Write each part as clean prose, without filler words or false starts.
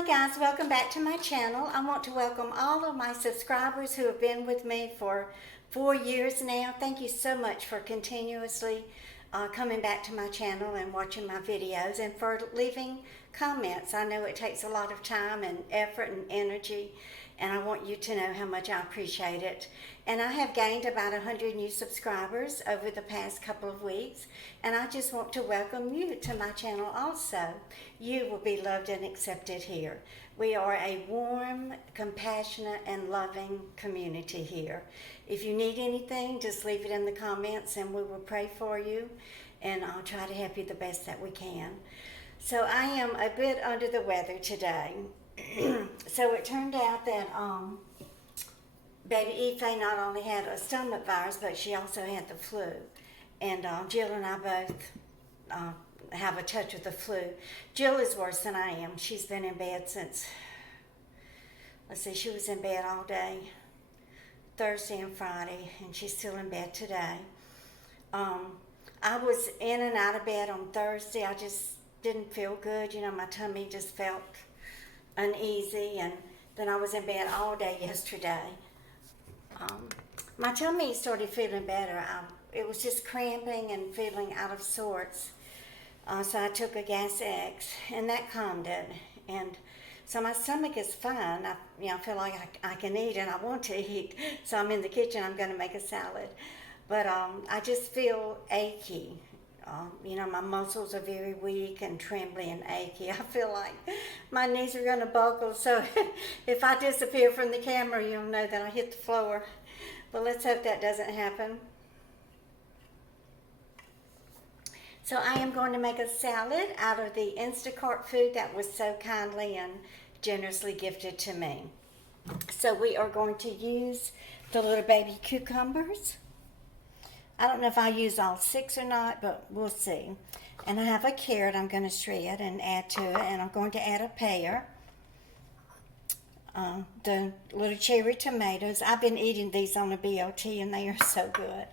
Hi guys, welcome back to my channel. I want to welcome all of my subscribers who have been with me for 4 years now. Thank you so much for continuously coming back to my channel and watching my videos and for leaving comments. I know it takes a lot of time and effort and energy, and I want you to know how much I appreciate it. And I have gained about 100 new subscribers over the past couple of weeks, and I just want to welcome you to my channel also. You will be loved and accepted here. We are a warm, compassionate, and loving community here. If you need anything, just leave it in the comments and we will pray for you, and I'll try to help you the best that we can. So I am a bit under the weather today. So it turned out that baby Ife not only had a stomach virus, but she also had the flu. And Jill and I both have a touch of the flu. Jill is worse than I am. She's been in bed since, let's see, she was in bed all day Thursday and Friday, and she's still in bed today. I was in and out of bed on Thursday. I just didn't feel good. You know, my tummy just felt uneasy, and then I was in bed all day yesterday. My tummy started feeling better. It was just cramping and feeling out of sorts. So I took a Gas X, and that calmed it. And so my stomach is fine. I feel like I can eat, and I want to eat. So I'm in the kitchen. I'm going to make a salad. But I just feel achy. My muscles are very weak and trembly and achy. I feel like my knees are going to buckle. So if I disappear from the camera, you'll know that I hit the floor. But let's hope that doesn't happen. So I am going to make a salad out of the Instacart food that was so kindly and generously gifted to me. So we are going to use the little baby cucumbers. I don't know if I'll use all 6 or not, but we'll see. And I have a carrot I'm going to shred and add to it, and I'm going to add a pear. The little cherry tomatoes. I've been eating these on a BLT, and they are so good.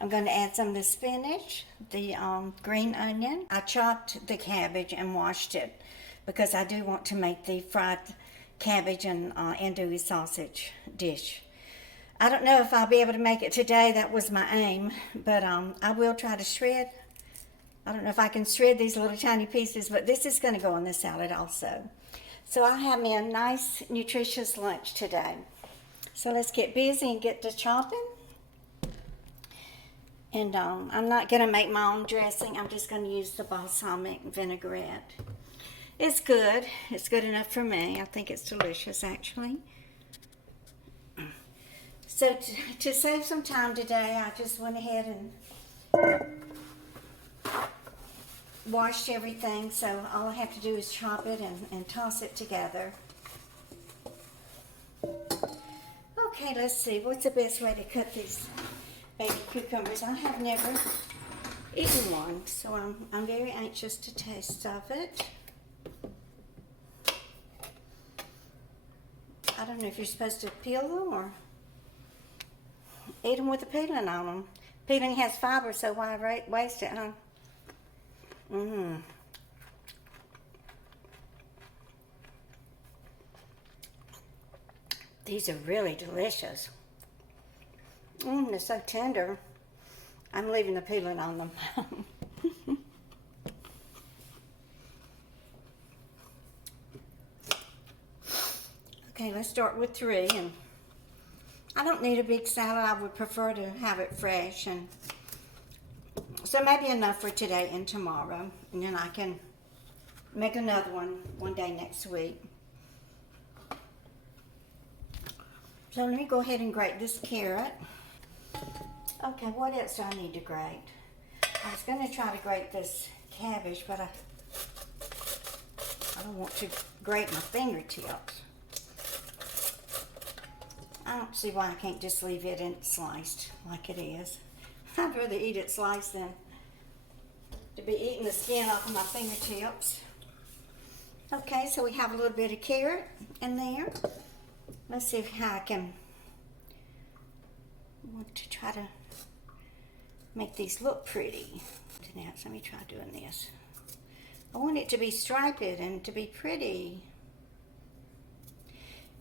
I'm going to add some of the spinach, the green onion. I chopped the cabbage and washed it because I do want to make the fried cabbage and andouille sausage dish. I don't know if I'll be able to make it today. That was my aim, but I will try to shred. I don't know if I can shred these little tiny pieces, but this is going to go in the salad also. So I have me a nice, nutritious lunch today. So let's get busy and get to chopping. And I'm not going to make my own dressing. I'm just going to use the balsamic vinaigrette. It's good. It's good enough for me. I think it's delicious, actually. So to save some time today, I just went ahead and washed everything. So all I have to do is chop it and toss it together. Okay, let's see. What's the best way to cut these baby cucumbers? I have never eaten one, so I'm very anxious to taste of it. I don't know if you're supposed to peel them or eat them with the peeling on them. Peeling has fiber, so why waste it, huh? These are really delicious. They're so tender. I'm leaving the peeling on them. Okay, let's start with 3. And I don't need a big salad. I would prefer to have it fresh, and so maybe enough for today and tomorrow, and then I can make another one day next week. So let me go ahead and grate this carrot. Okay, what else do I need to grate? I was going to try to grate this cabbage, but I don't want to grate my fingertips. I don't see why I can't just leave it in sliced like it is. I'd rather eat it sliced than to be eating the skin off of my fingertips. Okay, so we have a little bit of carrot in there. Let's see how I want to try to make these look pretty. Now, so let me try doing this. I want it to be striped and to be pretty.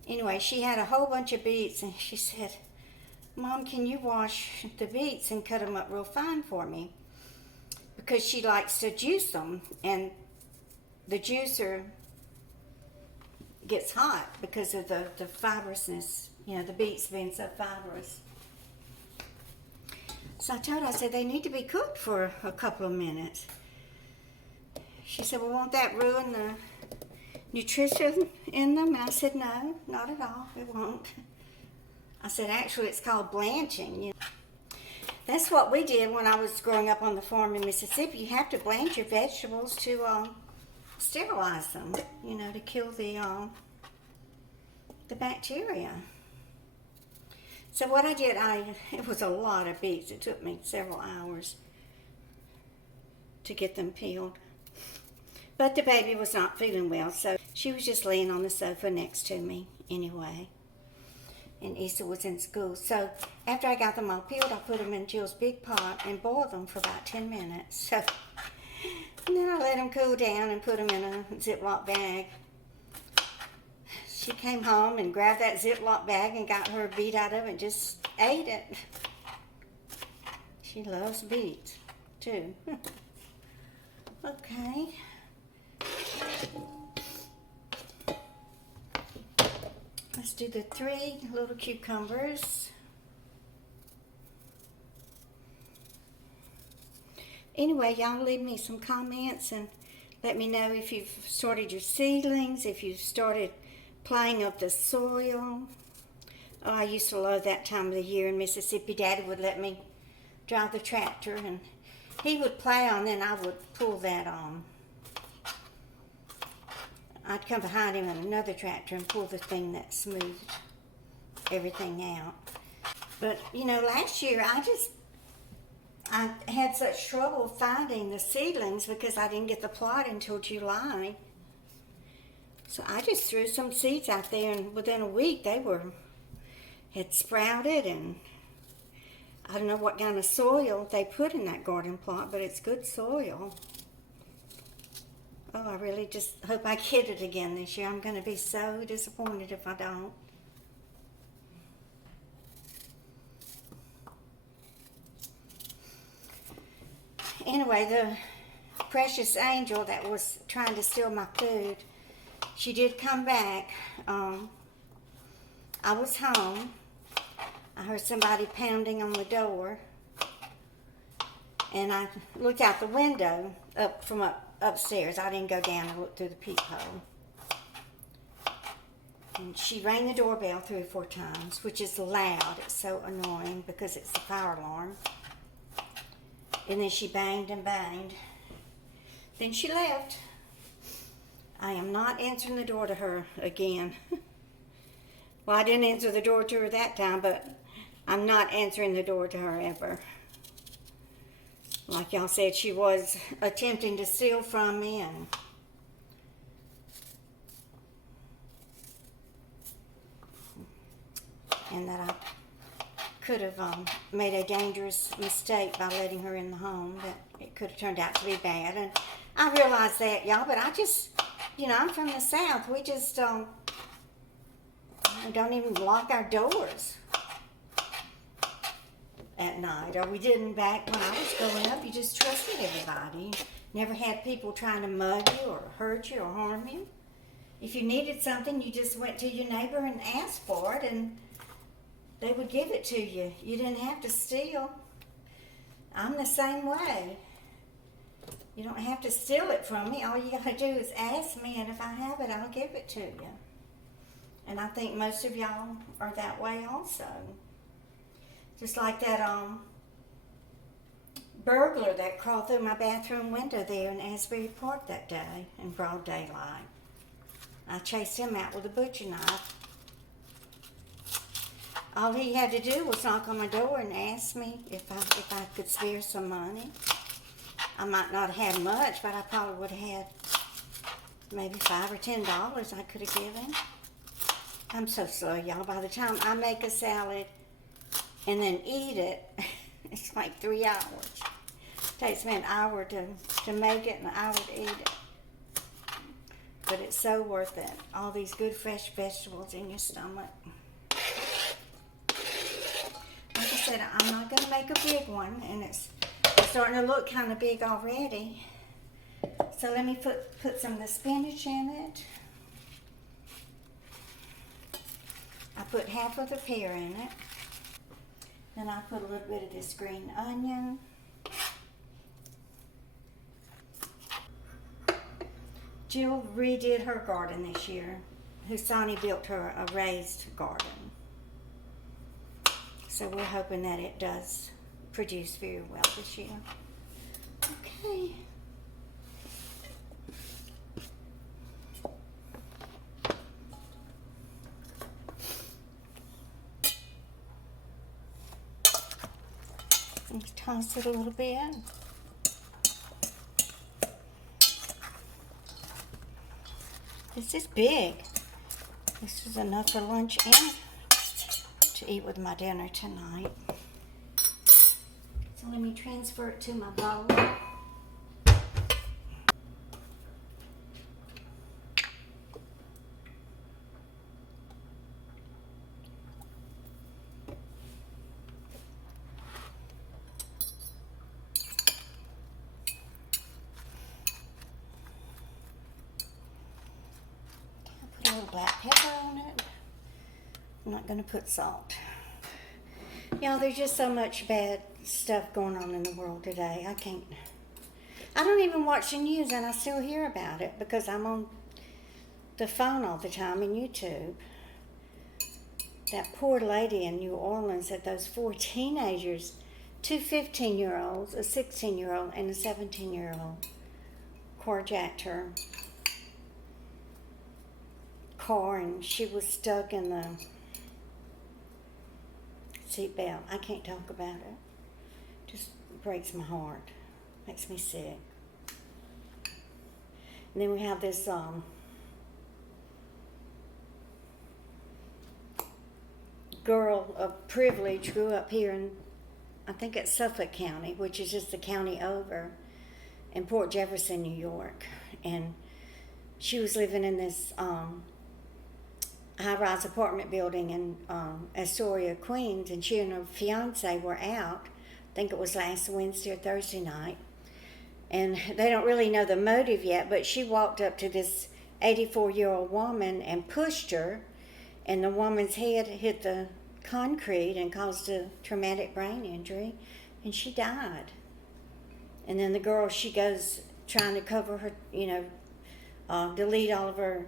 Anyway, she had a whole bunch of beets, and she said, Mom, can you wash the beets and cut them up real fine for me? Because she likes to juice them, and the juicer gets hot because of the fibrousness, the beets being so fibrous. So I told her, I said, they need to be cooked for a couple of minutes. She said, well, won't that ruin the nutrition in them? And I said, no, not at all, it won't. I said, actually, it's called blanching. That's what we did when I was growing up on the farm in Mississippi. You have to blanch your vegetables to sterilize them, to kill the bacteria. So what I did, it was a lot of beets. It took me several hours to get them peeled. But the baby was not feeling well, so she was just laying on the sofa next to me anyway. And Issa was in school. So after I got them all peeled, I put them in Jill's big pot and boiled them for about 10 minutes. So, and then I let them cool down and put them in a Ziploc bag. She came home and grabbed that Ziploc bag and got her beet out of it and just ate it. She loves beets, too. Okay. Let's do the 3 little cucumbers. Anyway, y'all leave me some comments and let me know if you've started your seedlings, if you've started playing up the soil. Oh, I used to love that time of the year in Mississippi. Daddy would let me drive the tractor, and he would plow, and then I would pull that on. I'd come behind him in another tractor and pull the thing that smoothed everything out. But, last year I had such trouble finding the seedlings because I didn't get the plot until July. So I just threw some seeds out there, and within a week they had sprouted, and I don't know what kind of soil they put in that garden plot, but it's good soil. Oh, I really just hope I get it again this year. I'm going to be so disappointed if I don't. Anyway, the precious angel that was trying to steal my food, she did come back. I was home. I heard somebody pounding on the door, and I looked out the window from upstairs. I didn't go down and look through the peephole. And she rang the doorbell 3 or 4 times, which is loud. It's so annoying because it's the fire alarm. And then she banged and banged. Then she left. I am not answering the door to her again. Well, I didn't answer the door to her that time, but I'm not answering the door to her ever. Like y'all said, she was attempting to steal from me, and that I could have made a dangerous mistake by letting her in the home, that it could have turned out to be bad. And I realize that, y'all, but I just, I'm from the South. We just don't even lock our doors at night, or we didn't back when I was growing up. You just trusted everybody. Never had people trying to mug you or hurt you or harm you. If you needed something, you just went to your neighbor and asked for it, and they would give it to you. You didn't have to steal. I'm the same way. You don't have to steal it from me. All you got to do is ask me, and if I have it, I'll give it to you. And I think most of y'all are that way also. Just like that burglar that crawled through my bathroom window there in Asbury Park that day in broad daylight. I chased him out with a butcher knife. All he had to do was knock on my door and ask me if I could spare some money. I might not have had much, but I probably would have had maybe $5 or $10 I could have given. I'm so slow, y'all. By the time I make a salad and then eat it, it's like 3 hours. It takes me an hour to make it and an hour to eat it. but it's so worth it. All these good fresh vegetables in your stomach. Like I said, I'm not going to make a big one, and it's starting to look kind of big already. So let me put some of the spinach in it. I put half of the pear in it. Then I put a little bit of this green onion. Jill redid her garden this year. Husani built her a raised garden. So we're hoping that it does produce very well this year. Okay. Let's toss it a little bit. This is big. This is enough for lunch and to eat with my dinner tonight. So let me transfer it to my bowl. Put a little black pepper on it. I'm not going to put salt. Y'all, there's just so much bad stuff going on in the world today. I don't even watch the news, and I still hear about it because I'm on the phone all the time and YouTube. That poor lady in New Orleans had those 4 teenagers, 2 15-year-olds, a 16-year-old, and a 17-year-old, carjacked her car, and she was stuck in the seatbelt. I can't talk about it. Just breaks my heart. Makes me sick. And then we have this girl of privilege, grew up here in, I think it's Suffolk County, which is just the county over, in Port Jefferson, New York. And she was living in this high-rise apartment building in Astoria, Queens, and she and her fiance were out. I think it was last Wednesday or Thursday night. And they don't really know the motive yet, but she walked up to this 84-year-old woman and pushed her, and the woman's head hit the concrete and caused a traumatic brain injury, and she died. And then the girl, she goes trying to cover her, delete all of her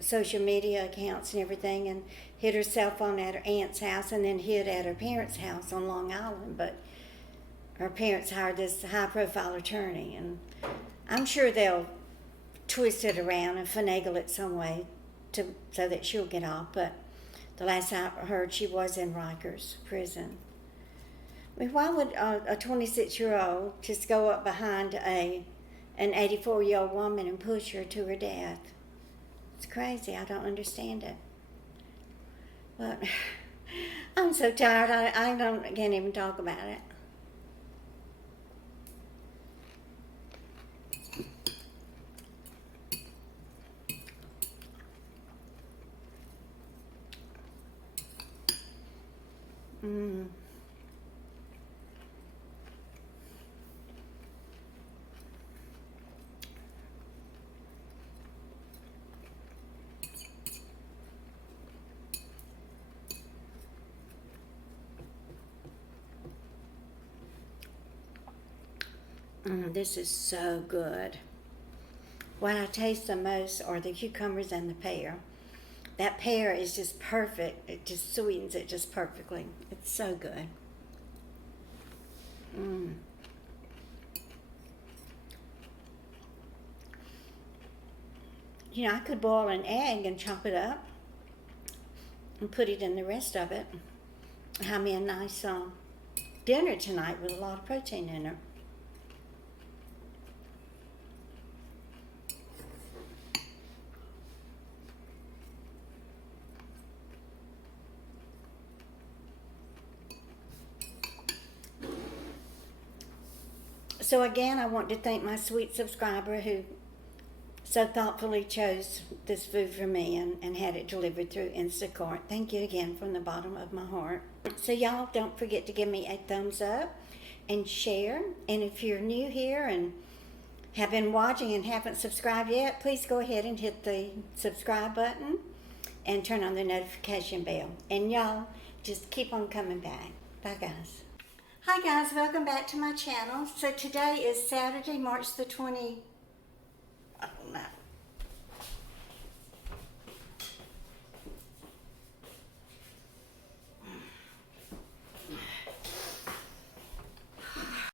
social media accounts and everything, and hid her cell phone at her aunt's house, and then hid at her parents' house on Long Island. But her parents hired this high-profile attorney, and I'm sure they'll twist it around and finagle it some way so that she'll get off. But the last I heard, she was in Rikers prison. I mean, why would a 26-year-old just go up behind an 84-year-old woman and push her to her death? It's crazy. I don't understand it. But I'm so tired. I can't even talk about it. This is so good. What I taste the most are the cucumbers and the pear. That pear is just perfect. It just sweetens it just perfectly. It's so good. I could boil an egg and chop it up and put it in the rest of it. Have me a nice dinner tonight with a lot of protein in it. So again, I want to thank my sweet subscriber who so thoughtfully chose this food for me and had it delivered through Instacart. Thank you again from the bottom of my heart. So y'all don't forget to give me a thumbs up and share. And if you're new here and have been watching and haven't subscribed yet, please go ahead and hit the subscribe button and turn on the notification bell. And y'all just keep on coming back. Bye guys. Hi guys, welcome back to my channel. So today is Saturday, March the 20, I don't know.